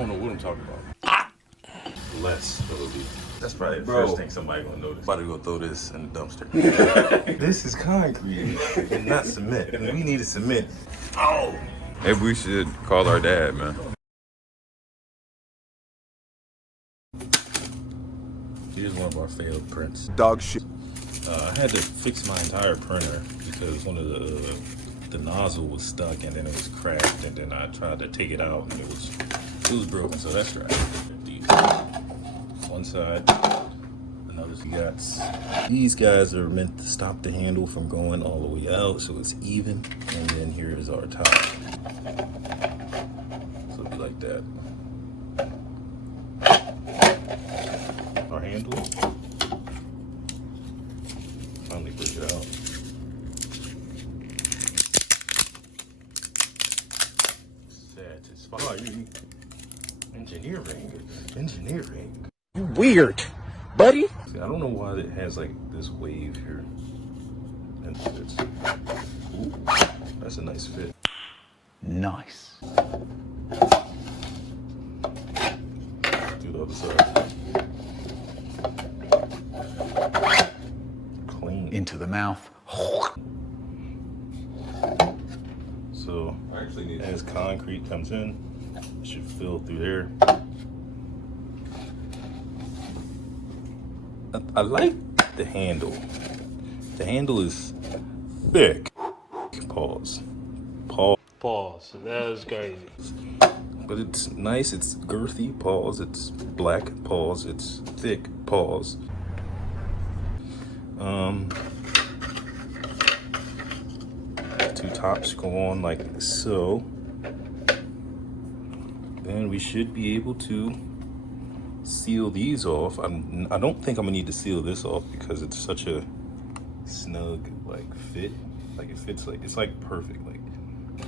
don't know what I'm talking about. Less of a leak. That's probably the first thing somebody gonna notice. About to go throw this in the dumpster. This is concrete and not cement. And we need a cement. Oh! Maybe we should call our dad, man. Here's one of our failed prints. Dog shit. I had to fix my entire printer because one of the nozzle was stuck and then it was cracked, and then I tried to take it out and it was broken. So that's right. One side, another. These guys are meant to stop the handle from going all the way out, so it's even. And then here is our top. So it'll be like that. Our handle. Finally push it out. Satisfying. Engineering. You weird, buddy. See, I don't know why it has like this wave here. And it's, ooh, that's a nice fit. Nice. Do the other side. Clean. Into the mouth. So as concrete comes in, it should fill through there. I like the handle. The handle is thick. Pause. Pause. That was crazy. But it's nice. It's girthy. Pause. It's black. Pause. It's thick. Pause. Two tops go on like so. Then we should be able to seal these off. I don't think I'm gonna need to seal this off because it's such a snug like fit. Like it fits like it's like perfect. Like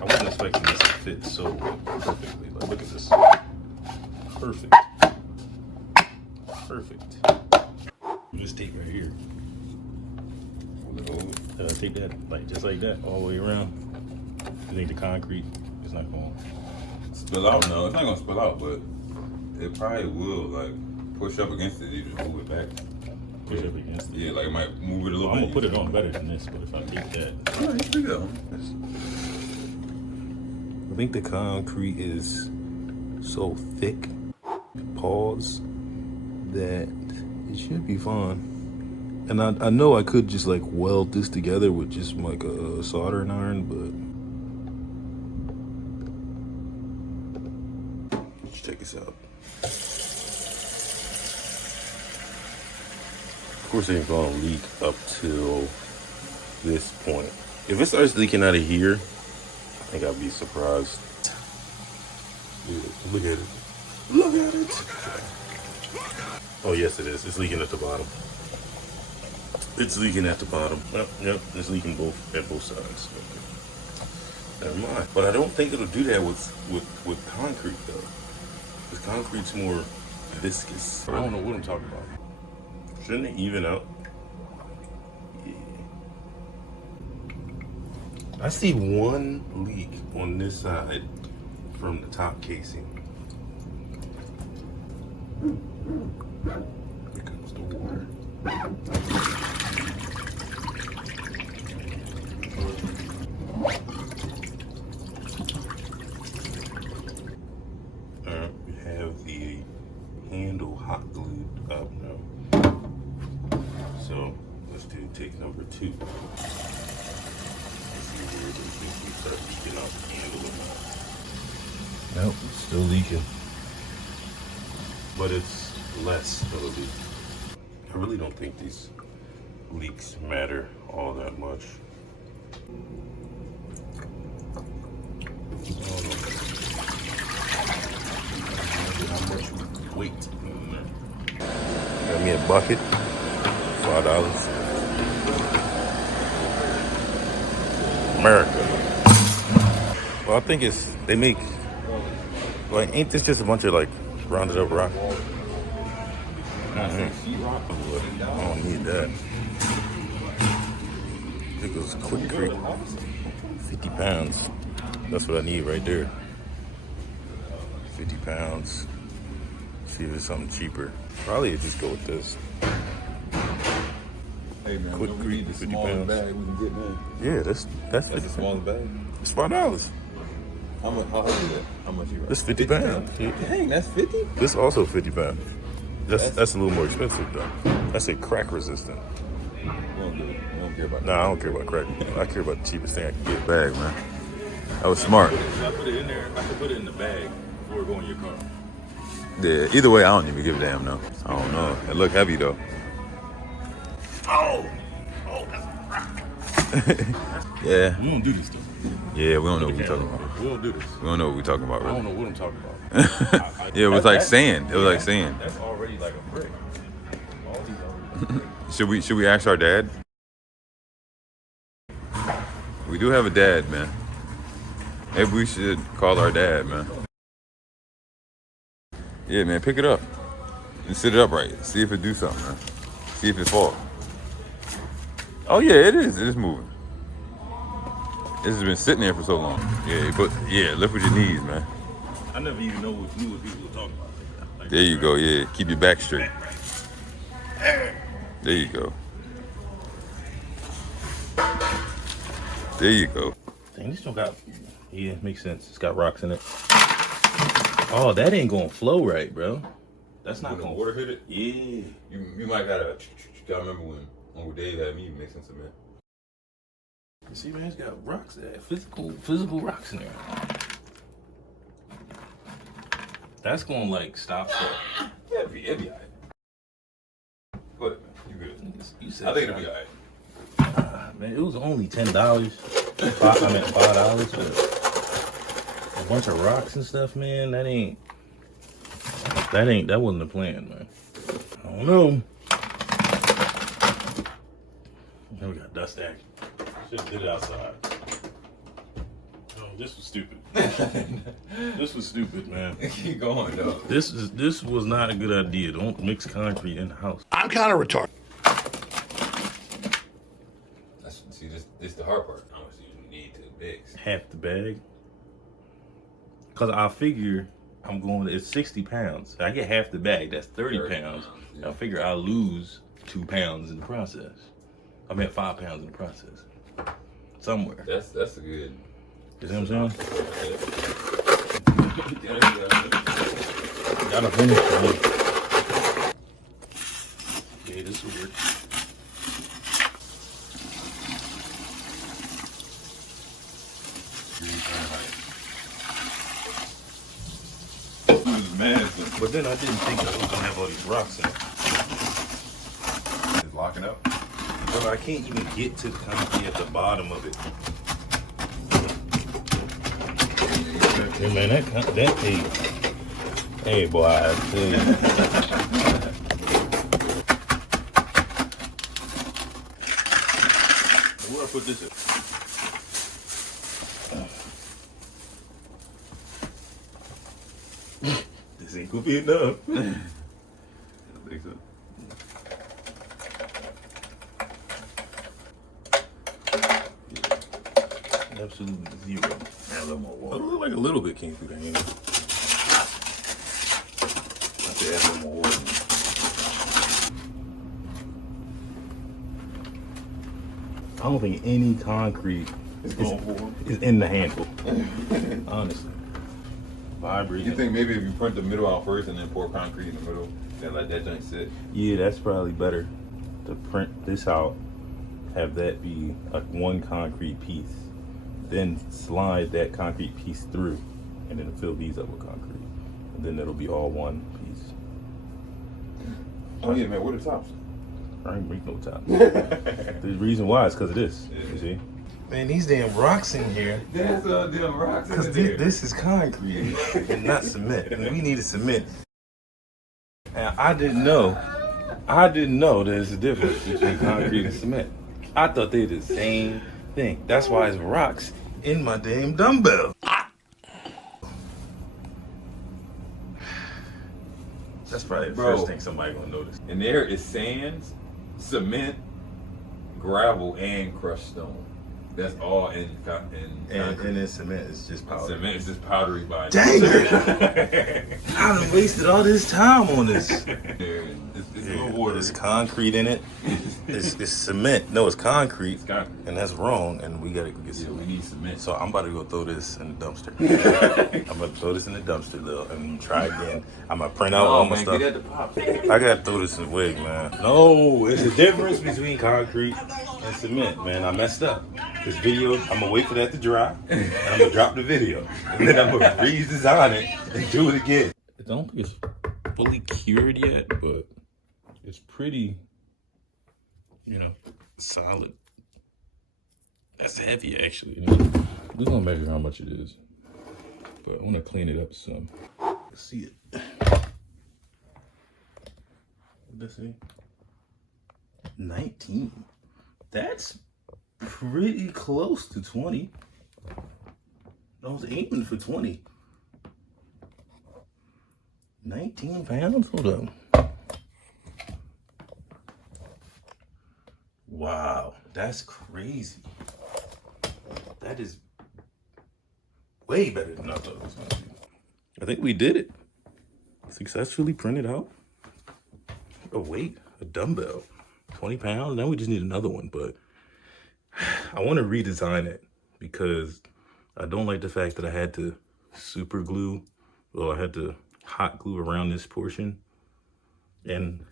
I wasn't expecting this to fit so perfectly. Like look at this. Perfect. Perfect. This tape right here. Take that like just like that all the way around. I think the concrete is not going to Spill out? No, it's not gonna spill out, but it probably will like push up against it. You just move it back. push up against it. Yeah, like it might move it a little I'm bit. gonna put it on better than this, but if I take that, All right, here we go. I think the concrete is so thick, pause, that it should be fine. And I know I could just like weld this together with just like a soldering iron, but let's check this out. Of course, it ain't gonna leak up till this point. If it starts leaking out of here, I think I'd be surprised. Yeah, look at it. Look at it. Oh yes, it is. It's leaking at the bottom. It's leaking at the bottom. Yep, it's leaking at both sides. Okay. Never mind. But I don't think it'll do that with concrete though. Because concrete's more viscous. I don't know what I'm talking about. Shouldn't it even out? Yeah. I see one leak on this side from the top casing. Here comes the water. We have the handle hot glued up now. So let's do take number 2. Let's see where we start leaking out the handle or not. Nope, it's still leaking. But it's less of a leak. I really don't think these leaks matter all that much. How much weight in there? Got me a bucket, $5. America. Well, I think they make, like, ain't this just a bunch of like rounded up rock? I don't need that. It goes Quick Creek, 50 pounds. That's what I need right there. 50 pounds. See if there's something cheaper. Probably just go with this. Hey man, Quick we need the 50 smallest pounds. bag we can get, man. Yeah, that's 50 That's the smallest bag. It's $5. How much? How much is that? How much you? That's 50 pounds. Dang, that's 50. This also 50 pounds. That's a little more expensive though. That's a crack resistant. We don't do it. We don't care about that. Nah, I don't care about crack. I care about the cheapest thing I can get. Bag, man. That was smart. I put it in there. I can put it in the bag before going in your car. Yeah, either way, I don't even give a damn, though. I don't know. It look heavy, though. Oh, that's a crack. Yeah. We don't do this stuff. Yeah, we don't know what we're talking about. We don't do this. We don't know what we're talking about, I really. don't know what I'm talking about. Yeah, it was like sand. It was like sand. That's already like a brick. All these already. Should we ask our dad? We do have a dad, man. Maybe we should call our dad, man. Yeah, man, pick it up and sit it up right. See if it do something, man. See if it fall. Oh yeah, it is. It is moving. This has been sitting there for so long. Yeah, but yeah, lift with your knees, man. I never even knew what people were talking about. Like, There you go. Yeah, keep your back straight. There you go. There you go. Dang, this don't got. Yeah, makes sense. It's got rocks in it. Oh, that ain't gonna flow right, bro. That's not gonna water hit it. Yeah. You might gotta. I remember when Uncle Dave had me mixing cement. See, man, it's got rocks there. Physical rocks in there. That's gonna like stop stuff. Yeah, it'll be alright. Go ahead, man. You good? You said I think it'll be alright. Man, it was only $10. $5 for a bunch of rocks and stuff, man. That wasn't the plan, man. I don't know. Now we got dust act. Should have did it outside. Oh, this was stupid. This was stupid, man. Keep going, though. This was not a good idea. Don't mix concrete in the house. I'm kind of retarded. See, this the hard part. Honestly, you need to mix. Half the bag. Cause I figure it's 60 pounds. I get half the bag, that's 30 pounds. Yeah. I figure I'll lose 2 pounds in the process. I mean 5 pounds in the process. Somewhere. That's a good. You see what I'm saying? Yeah. Gotta finish it. Yeah, this will work. But then I didn't think I was gonna have all these rocks in it. It's locking up. But I can't even get to the concrete at the bottom of it. Hey man, hey boy, I tell you. Where I put this in? This ain't gonna be enough. I think so. Absolutely zero. Add a little more It water. looked like a little bit came through the handle. I have to add a little more water. I don't think any concrete is in the handle. Honestly. Vibrating. You think maybe if you print the middle out first and then pour concrete in the middle, then let that joint sit? Yeah, that's probably better to print this out, have that be a one concrete piece, then slide that concrete piece through, and then fill these up with concrete, and then it'll be all one piece. Oh yeah, man. What are the tops? I ain't make no top. The reason why is because of this. You see? Man, these damn rocks in here. There's them rocks in Because there. this is concrete and not cement. And we needed cement. And I didn't know there's a difference between concrete and cement. I thought they did the same thing. That's why it's rocks in my damn dumbbell. That's probably the first thing somebody gonna notice. And there is sand, cement, gravel, and crushed stone. That's all in And concrete. then cement is just powder. Cement is just powdery by Dang it! I done wasted all this time on this. It's a little water. There's concrete in it. It's cement. No, it's concrete. It's concrete. And that's wrong. And we gotta get Yeah, cement. we need cement. So I'm about to go throw this in the dumpster. I'm gonna throw this in the dumpster though and try again. I'm gonna print out all my stuff. Get at the pop. I gotta throw this in the wig, man. No, it's a difference between concrete and cement, man. I messed up. This video, I'm gonna wait for that to dry, and I'm gonna drop the video, and then I'm gonna redesign it and do it again. I don't think it's fully cured yet, but it's pretty, solid. That's heavy, actually. We're gonna measure how much it is, but I want to clean it up some. Let's see it. Let's see. 19. That's pretty close to 20. I was aiming for 20. 19 pounds? Hold up. Wow, that's crazy. That is way better than I thought it was going to be. I think we did it. Successfully printed out a weight, a dumbbell, 20 pounds. Now we just need another one, but I want to redesign it because I don't like the fact that I had to super glue, or I had to hot glue around this portion. And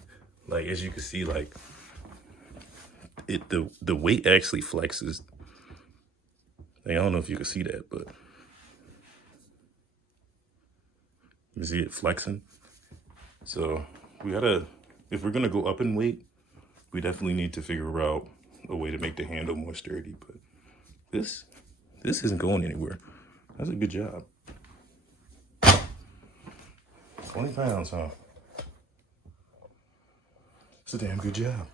like, as you can see, like the weight actually flexes. Like, I don't know if you can see that, but you see it flexing. So we gotta, if we're gonna go up in weight, we definitely need to figure out a way to make the handle more sturdy. But this isn't going anywhere. That's a good job. 20 pounds, huh? It's a damn good job.